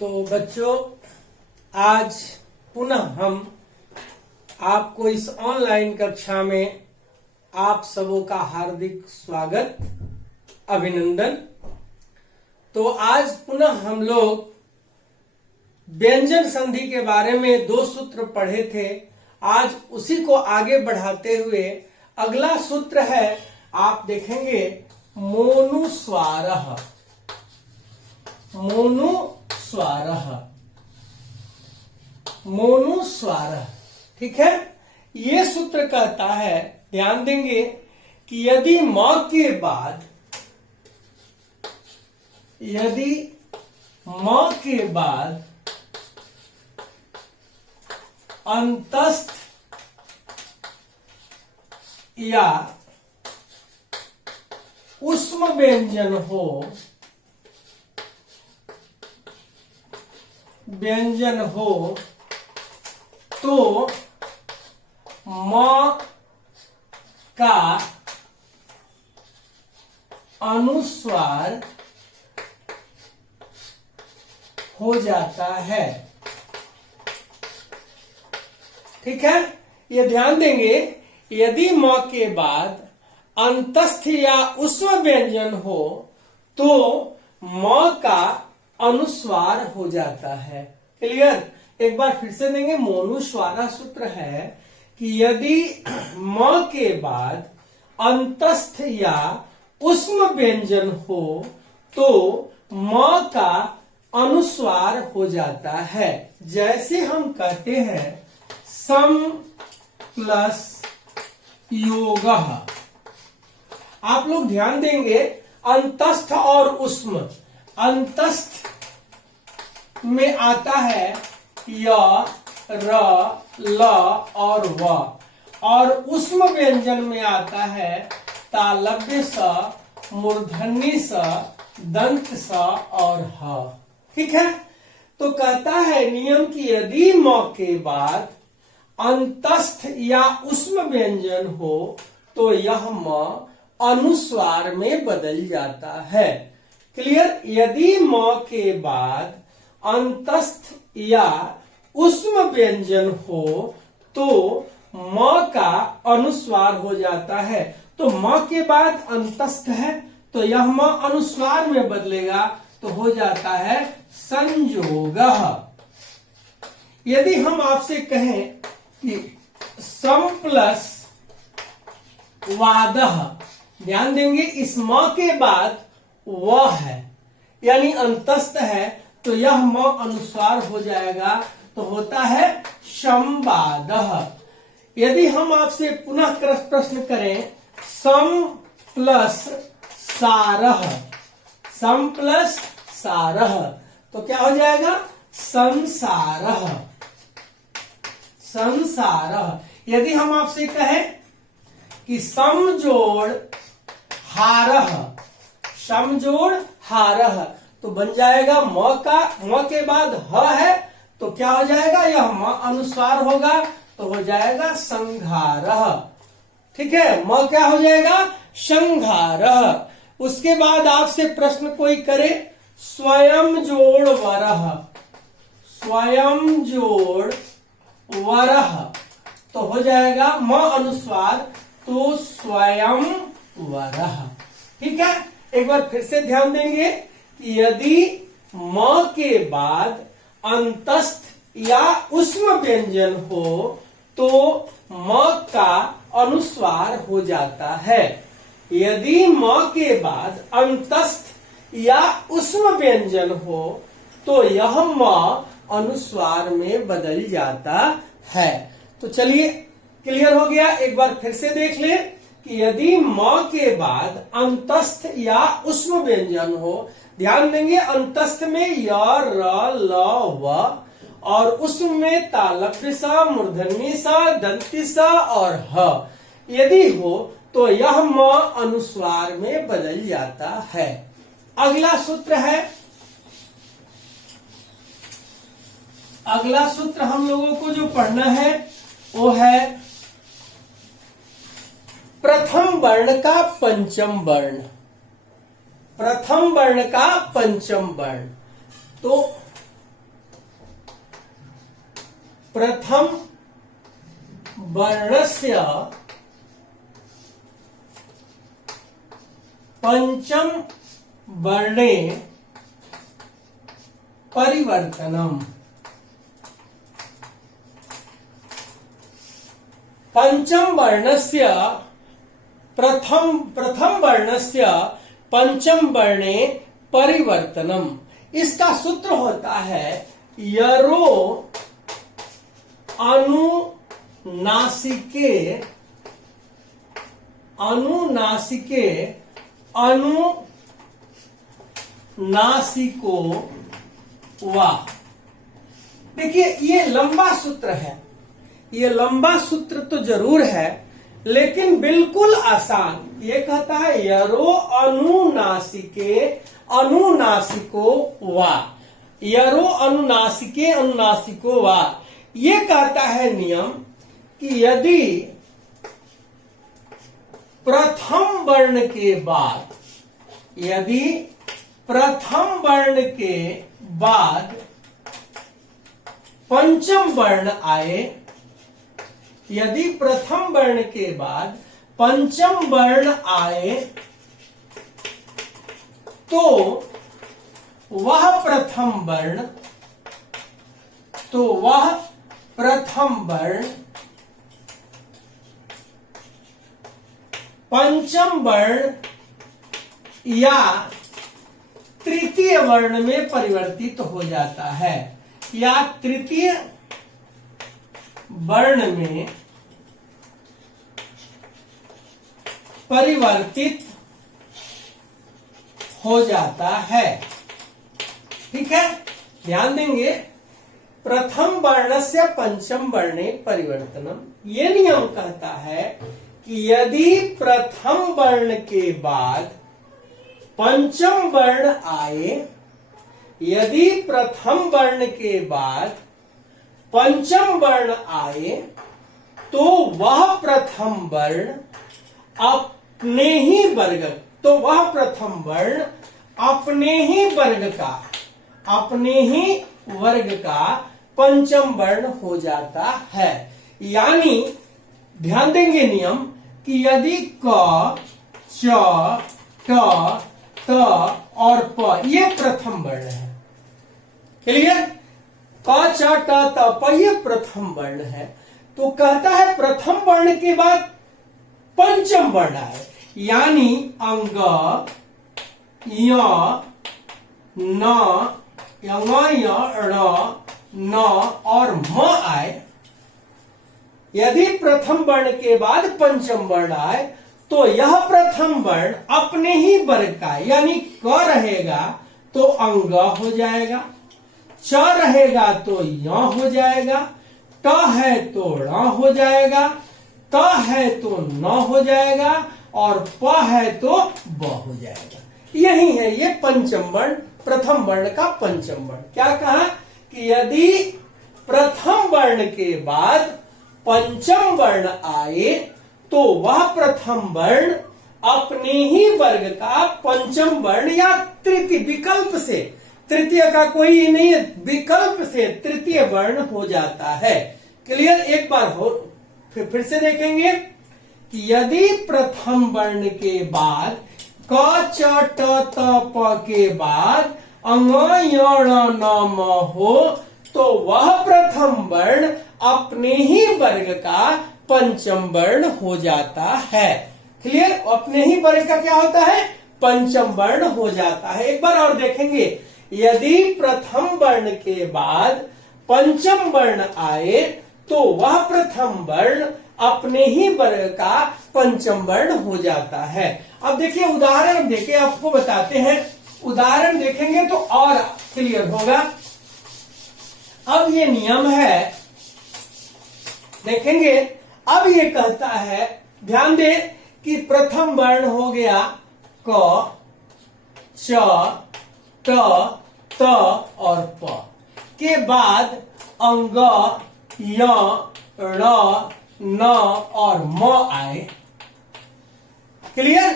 तो बच्चों, आज पुनः हम आपको इस ऑनलाइन कक्षा में आप सबों का हार्दिक स्वागत, अभिनंदन। तो आज पुनः हम लोग व्यंजन संधि के बारे में 2 सूत्र पढ़े थे। आज उसी को आगे बढ़ाते हुए अगला सूत्र है, आप देखेंगे मोनुस्वारः। मोनुस्वारः, ठीक है। ये सूत्र कहता है, ध्यान देंगे कि यदि म के बाद अंतस्थ या उष्म व्यंजन हो तो म का अनुस्वार हो जाता है, ठीक है। ये ध्यान देंगे, यदि म के बाद अंतस्थ या उष्म व्यंजन हो तो म का अनुस्वार हो जाता है। क्लियर? एक बार फिर से देंगे। मोनुस्वारः सूत्र है कि यदि म के बाद अंतस्थ या उष्म व्यंजन हो तो म का अनुस्वार हो जाता है। जैसे हम कहते हैं सम प्लस योगः। आप लोग ध्यान देंगे, अंतस्थ और उष्म, अंतस्थ में आता है य, र, ल और व, और उष्म व्यंजन में आता है तालव्य स, मूर्धन्य स, दंत स और ह, ठीक है। तो कहता है नियम कि यदि म के बाद अंतस्थ या उष्म व्यंजन हो तो यह म अनुस्वार में बदल जाता है। क्लियर? यदि म के बाद अंतस्थ या उष्म व्यंजन हो तो म का अनुस्वार हो जाता है। तो म के बाद अंतस्थ है तो यह म अनुस्वार में बदलेगा तो हो जाता है संयोगः। यदि हम आपसे कहें कि सम प्लस वादः, ध्यान देंगे इस म के बाद व है यानी अंतस्थ है तो यह म अनुस्वार हो जाएगा तो होता है संवादः। यदि हम आपसे पुनः प्रश्न करें सम प्लस सारः, सम प्लस सारः, तो क्या हो जाएगा? संसारः, संसारः। यदि हम आपसे कहें कि समजोड़ हारः, समजोड़ हारः, तो बन जाएगा म के बाद ह है तो क्या हो जाएगा? यह म अनुस्वार होगा तो हो जाएगा संघारः, ठीक है। म क्या हो जाएगा? संघारः। उसके बाद आपसे प्रश्न कोई करे स्वयं जोड़ वरः, स्वयं जोड़ वरः, तो हो जाएगा म अनुस्वार तो स्वयं वरः, ठीक है। एक बार फिर से ध्यान देंगे कि यदि म के बाद अंतस्थ या उष्म व्यंजन हो तो म का अनुस्वार हो जाता है। यदि म के बाद अंतस्थ या उष्म व्यंजन हो तो यह म अनुस्वार में बदल जाता है। तो चलिए, क्लियर हो गया। एक बार फिर से देख ले कि यदि म के बाद अंतस्थ या उष्म व्यंजन हो, ध्यान देंगे अंतस्थ में य, र, ल, व और उष्म में तालव्य स, मूर्धन्य स, दंती स और ह यदि हो तो यह म अनुस्वार में बदल जाता है। अगला सूत्र है, अगला सूत्र हम लोगों को जो पढ़ना है वो है प्रथम वर्ण का पंचम वर्ण, प्रथम वर्ण का पंचम वर्ण। तो प्रथम वर्णस्य पंचम वर्णे परिवर्तनम। पंचम वर्णस्य प्रथम वर्णस्य पंचम वर्णे परिवर्तनम। इसका सूत्र होता है यरो अनुनासिके अनुनासिको वा। देखिए ये लंबा सूत्र है, ये लंबा सूत्र तो जरूर है लेकिन बिल्कुल आसान। ये कहता है यरो अनुनासिके अनुनासिको वा, यरो अनुनासिके अनुनासिको वा। ये कहता है नियम कि यदि प्रथम वर्ण के बाद, यदि प्रथम वर्ण के बाद पंचम वर्ण आए, यदि प्रथम वर्ण के बाद पंचम वर्ण आए तो वह प्रथम वर्ण पंचम वर्ण या तृतीय वर्ण में परिवर्तित हो जाता है, या तृतीय वर्ण में परिवर्तित हो जाता है। ठीक है, ध्यान देंगे। प्रथम वर्णस्य पंचम वर्णे परिवर्तनम। ये नियम कहता है कि यदि प्रथम वर्ण के बाद पंचम वर्ण आए, यदि प्रथम वर्ण के बाद पंचम वर्ण आए तो वह प्रथम वर्ण अपने ही वर्ग, तो वह प्रथम वर्ण अपने ही वर्ग का पंचम वर्ण हो जाता है। यानी ध्यान देंगे नियम कि यदि क, च, ट, त और प ये प्रथम वर्ण है, क्लियर? क, च, ट, त, प ये प्रथम वर्ण है, तो कहता है प्रथम वर्ण के बाद पंचम वर्ण आए, यानी अंग, य, न, न और म आए। यदि प्रथम वर्ण के बाद पंचम वर्ण आए तो यह प्रथम वर्ण अपने ही वर्ग का, यानी क रहेगा तो अंग हो जाएगा, च रहेगा तो य हो जाएगा, ट है तो ण हो जाएगा, त है तो न हो जाएगा और प है तो ब हो जाएगा। यही है ये पंचम वर्ण, प्रथम वर्ण का पंचम वर्ण। क्या कहा कि यदि प्रथम वर्ण के बाद पंचम वर्ण आए तो वह प्रथम वर्ण अपने ही वर्ग का पंचम वर्ण या तृतीय विकल्प से, तृतीय का कोई नहीं है, विकल्प से तृतीय वर्ण हो जाता है। क्लियर? एक बार हो फिर से देखेंगे कि यदि प्रथम वर्ण के बाद क, च, ट, त, प के बाद अंग, य, ण, न, म हो तो वह प्रथम वर्ण अपने ही वर्ग का पंचम वर्ण हो जाता है। क्लियर? अपने ही वर्ग का क्या होता है? पंचम वर्ण हो जाता है। एक बार और देखेंगे, यदि प्रथम वर्ण के बाद पंचम वर्ण आए तो वह प्रथम वर्ण अपने ही वर्ग का पंचम वर्ण हो जाता है। अब देखिए उदाहरण देके आपको बताते हैं, उदाहरण देखेंगे तो और क्लियर होगा। अब ये नियम है, देखेंगे। अब ये कहता है, ध्यान दे कि प्रथम वर्ण हो गया क, च, ट, त और प के बाद अंग, य, ण, न और म आए। क्लियर?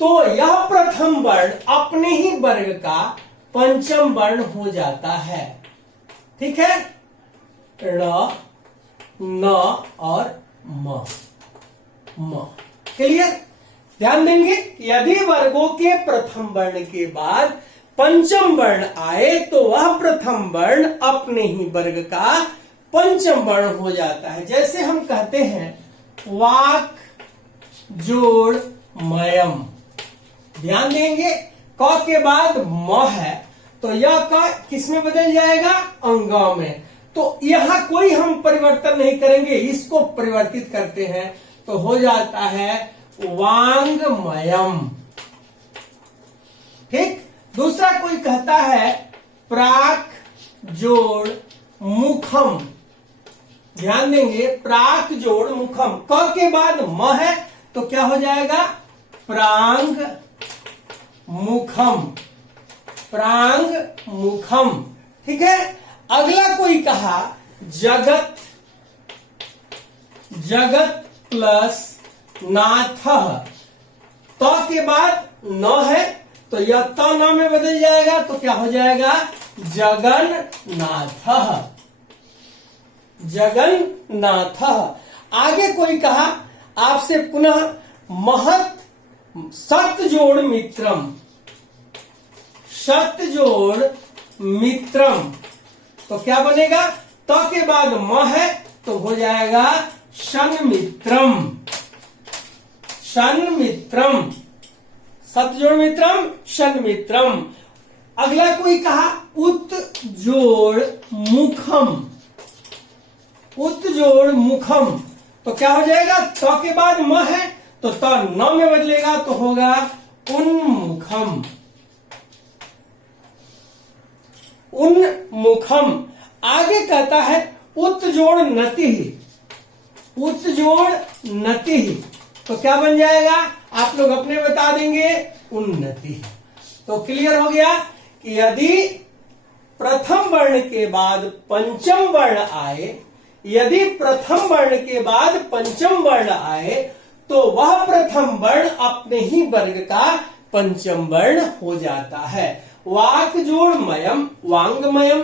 तो यह प्रथम वर्ण अपने ही वर्ग का पंचम वर्ण हो जाता है। ठीक है? ड़, न और म। क्लियर? ध्यान देंगे, यदि वर्गों के प्रथम वर्ण के बाद पंचम वर्ण आए तो वह प्रथम वर्ण अपने ही वर्ग का पंचम वर्ण हो जाता है। जैसे हम कहते हैं वाक जोड़ मयम। ध्यान देंगे, क के बाद म है तो यह का किस में बदल जाएगा? अंगा में। तो यहां कोई हम परिवर्तन नहीं करेंगे, इसको परिवर्तित करते हैं तो हो जाता है वांगमयम। ठीक। दूसरा कोई कहता है प्राक जोड़ मुखम। ध्यान देंगे, प्राक जोड़ मुखम, क के बाद म है तो क्या हो जाएगा? प्रांग मुखम, प्रांग मुखम। ठीक है। अगला कोई कहा जगत, जगत प्लस नाथ, त के बाद न है तो यह त न में बदल जाएगा तो क्या हो जाएगा? जगन्नाथ, जगन्नाथ। आगे कोई कहा आपसे पुनः महत सत जोड़ मित्रम, सत जोड़ मित्रम, तो क्या बनेगा? त के बाद म है तो हो जाएगा षण्मित्रम, षण्मित्रम, सत जोड़ मित्रम, षण्मित्रम। अगला कोई कहा उत जोड़ मुखम, उत जोड़ मुखम, तो क्या हो जाएगा? त के बाद म है तो त न में बदलेगा तो होगा उन्मुखम, उन्मुखम। आगे कहता है उत जोड़ नति, उत जोड़ नति, तो क्या बन जाएगा? आप लोग अपने बता देंगे, उन्नति। तो क्लियर हो गया कि यदि प्रथम वर्ण के बाद पंचम वर्ण आए, यदि प्रथम वर्ण के बाद पंचम वर्ण आए तो वह प्रथम वर्ण अपने ही वर्ग का पंचम वर्ण हो जाता है। वाक जोड़ मयम, वांगमयम,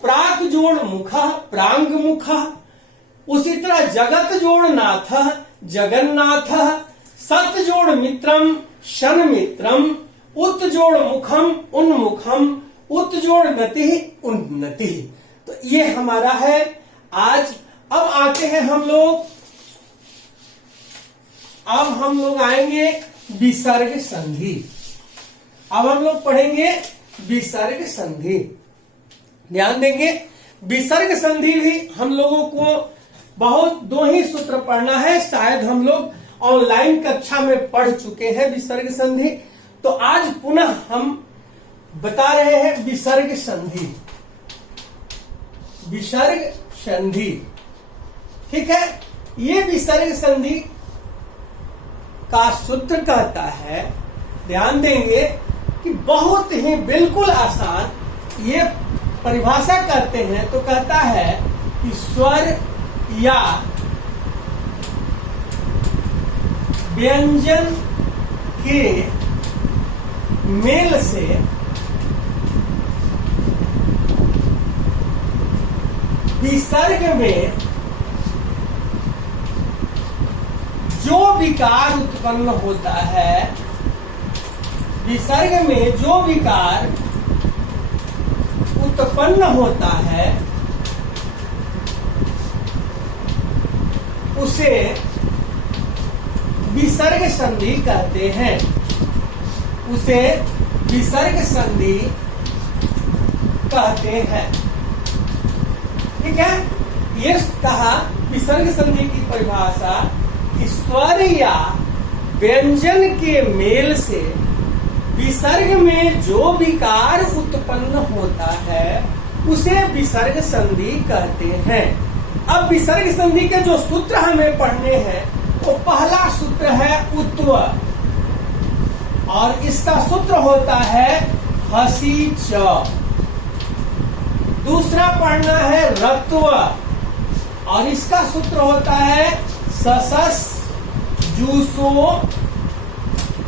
प्राक जोड़ मुखः, प्रांग मुखः, उसी तरह जगत जोड़ नाथ, जगन्नाथ, सत जोड़ मित्रम, षण्मित्रम, उत जोड़ मुखम, उन्मुखम, उत जोड़ नति, उन्नति। तो ये हमारा है आज। अब आते हैं हम लोग, अब हम लोग आएंगे विसर्ग संधि। अब हम लोग पढ़ेंगे विसर्ग संधि। ध्यान देंगे, विसर्ग संधि भी हम लोगों को बहुत 2 ही सूत्र पढ़ना है। शायद हम लोग ऑनलाइन कक्षा में पढ़ चुके हैं विसर्ग संधि, तो आज पुनः हम बता रहे हैं विसर्ग संधि, विसर्ग संधि। ठीक है। ये विसर्ग संधि का सूत्र कहता है, ध्यान देंगे कि बहुत ही बिल्कुल आसान ये परिभाषा करते हैं तो कहता है कि स्वर या व्यंजन के मेल से विसर्ग में जो विकार उत्पन्न होता है, विसर्ग में जो विकार उत्पन्न होता है उसे विसर्ग संधि कहते हैं, उसे विसर्ग संधि कहते हैं। ठीक है। ये कहा विसर्ग संधि की परिभाषा कि स्वर या व्यंजन के मेल से विसर्ग में जो विकार उत्पन्न होता है उसे विसर्ग संधि कहते हैं। अब विसर्ग संधि के जो सूत्र हमें पढ़ने हैं तो पहला सूत्र है उत्व, और इसका सूत्र होता है हसी च। दूसरा पढ़ना है रत्व, और इसका सूत्र होता है ससस जूसो,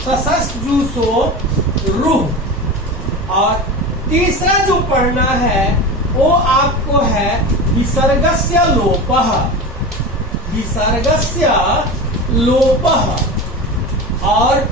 ससस जूसो रूह। और तीसरा जो पढ़ना है वो आपको है विसर्गस्य लोपः, विसर्गस्य लोपः और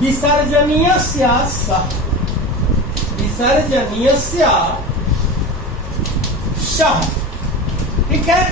विसर्जनीयस्य सः, विसर्जनीयस्य सः। ठीक है,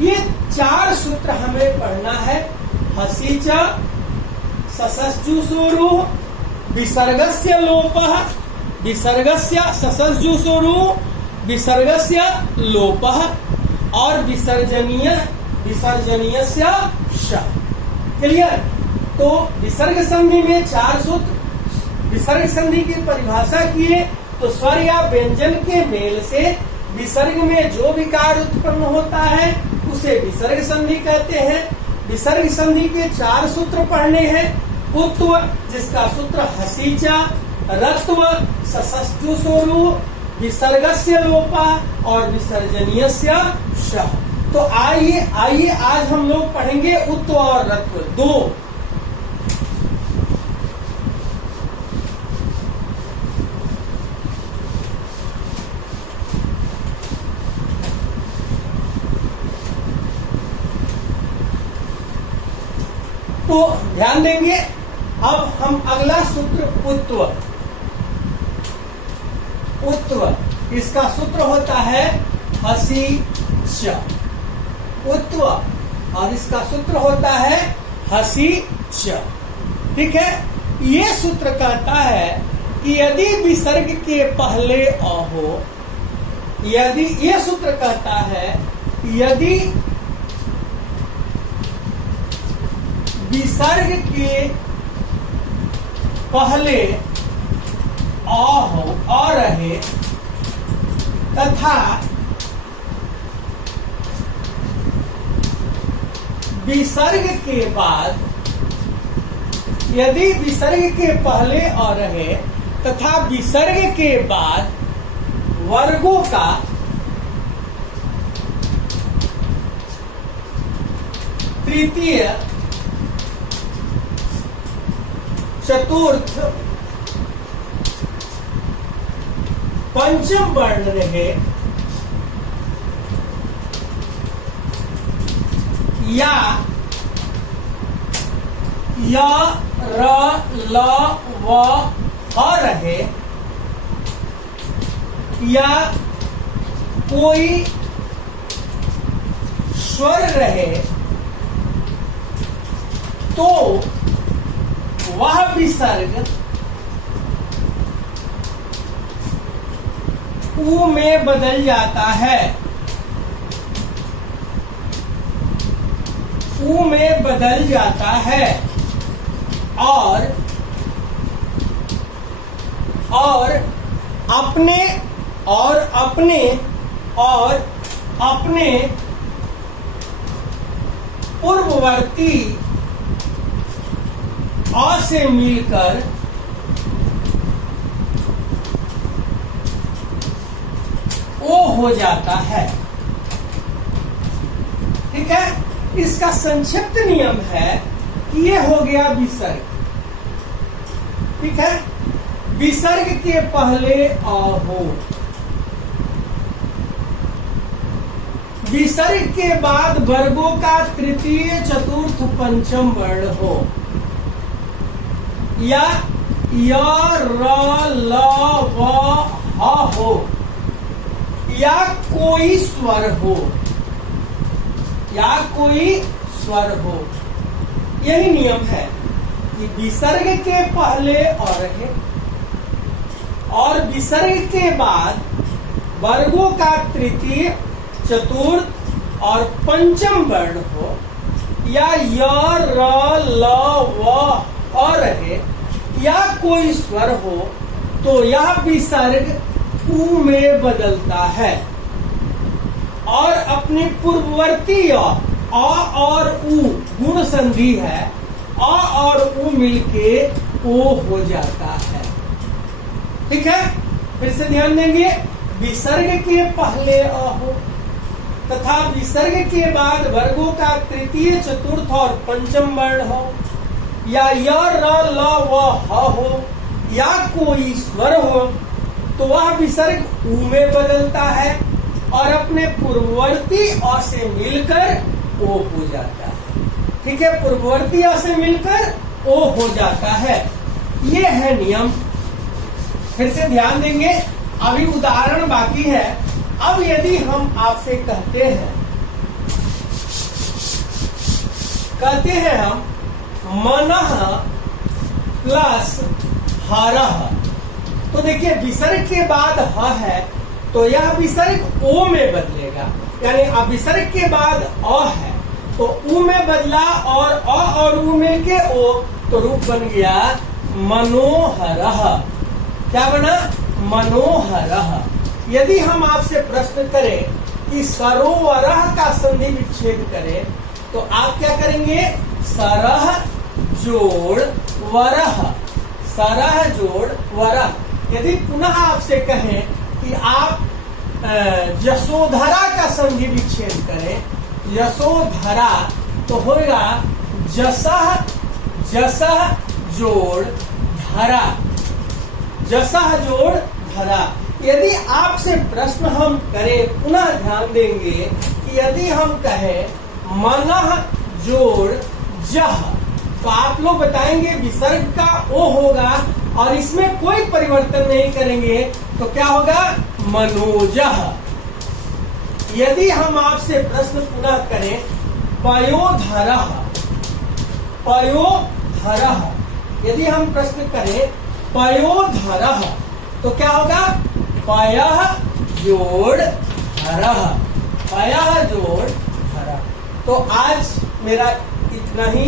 ये 4 सूत्र हमें पढ़ना है। हसी च ससस्जुषोरु, विसर्गस्य लोपः, विसर्गस्य ससस्जुषोरु, विसर्गस्य लोपः और विसर्जनीयस्य श। क्लियर? तो विसर्ग संधि में 4 सूत्र। विसर्ग संधि की परिभाषा किए तो स्वर या व्यंजन के मेल से विसर्ग में जो विकार उत्पन्न होता है उसे विसर्ग संधि कहते हैं। विसर्ग संधि के 4 सूत्र पढ़ने हैं। उत्व, जिसका सूत्र हसी च, रत्व, ससस्जुषोरु, विसर्गस्य लोपा और विसर्जनीयस्य श। तो आइए आज हम लोग पढ़ेंगे उत्व और रत्व 2। तो ध्यान देंगे, अब हम अगला सूत्र उत्व। उत्व, इसका सूत्र होता है हसी च। उत्व और इसका सूत्र होता है हसी च। ठीक है, ये सूत्र कहता है कि यदि विसर्ग के पहले अ हो, यदि ये सूत्र कहता है यदि विसर्ग के पहले अ हो, अ रहे तथा विसर्ग के बाद, यदि विसर्ग के पहले अ रहे तथा विसर्ग के बाद वर्गों का तृतीय, चतुर्थ, पंचम वर्ण रहे या य, र, ल, व, ह रहे या कोई स्वर रहे तो वह विसर्ग उ में बदल जाता है, उ में बदल जाता है और अपने पूर्ववर्ती अ से मिलकर ओ हो जाता है। ठीक है, इसका संक्षिप्त नियम है कि ये हो गया विसर्ग। ठीक है, विसर्ग के पहले अ हो, विसर्ग के बाद वर्गों का तृतीय, चतुर्थ, पंचम वर्ण हो या य, र, ल, व, ह हो या कोई स्वर हो, या कोई स्वर हो। यही नियम है कि विसर्ग के पहले अ रहे और विसर्ग के बाद वर्गों का तृतीय, चतुर्थ और पंचम वर्ण हो या य, र, ल, व, ह रहे या कोई स्वर हो तो यह विसर्ग उ में बदलता है और अपने पूर्ववर्ती अ और उ गुण संधि है, अ और उ मिलके ओ हो जाता है। ठीक है, फिर से ध्यान देंगे, विसर्ग के पहले अ हो तथा विसर्ग के बाद वर्गों का तृतीय, चतुर्थ और पंचम वर्ण हो या य, र, ल, व, ह हो या कोई स्वर हो तो वह विसर्ग उ में बदलता है और अपने पूर्ववर्ती अ से मिलकर ओ हो जाता है। ठीक है, पूर्ववर्ती अ से मिलकर ओ हो जाता है। ये है नियम। फिर से ध्यान देंगे, अभी उदाहरण बाकी है। अब यदि हम आपसे कहते हैं हम मनः प्लस हरः, तो देखिए विसर्ग के बाद ह है तो यह विसर्ग ओ में बदलेगा, यानी अब विसर्ग के बाद अ है तो उ में बदला और अ और उ में के ओ, तो रूप बन गया मनोहरः। क्या बना? मनोहरः। यदि हम आपसे प्रश्न करें कि सरोवरः का संधि विच्छेद करें तो आप क्या करेंगे? सरह जोड़ वरह, सरह जोड़ वरह। यदि पुनः आपसे कहें कि आप यशोधरा का संधि विच्छेद करें, यशोधरा, तो होगा जसह, जसह जोड़ धरा, जसह जोड़ धरा। यदि आपसे प्रश्न हम करें, पुनः ध्यान देंगे कि यदि हम कहें मनः जोड़ जह, तो आप लोग बताएंगे विसर्ग का ओ होगा और इसमें कोई परिवर्तन नहीं करेंगे तो क्या होगा? मनोजह। यदि हम आपसे प्रश्न पुनः करें पयोधरः, पयोधरः, यदि हम प्रश्न करें पयोधरः तो क्या होगा? पयः जोड़ धरः, पयः जोड़ धरः। तो आज मेरा इतना ही।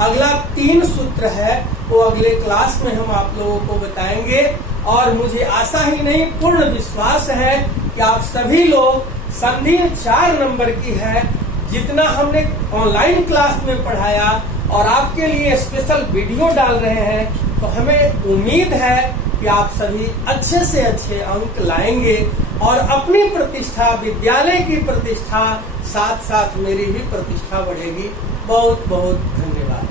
अगला 3 सूत्र है वो अगले क्लास में हम आप लोगों को बताएंगे और मुझे आशा ही नहीं पूर्ण विश्वास है कि आप सभी लोग संधि 4 नंबर की है जितना हमने ऑनलाइन क्लास में पढ़ाया और आपके लिए स्पेशल वीडियो डाल रहे हैं, तो हमें उम्मीद है कि आप सभी अच्छे से अच्छे अंक लाएंगे और अपनी प्रतिष्ठा, विद्यालय की प्रतिष्ठा, साथ साथ मेरी भी प्रतिष्ठा बढ़ेगी। बहुत बहुत धन्यवाद।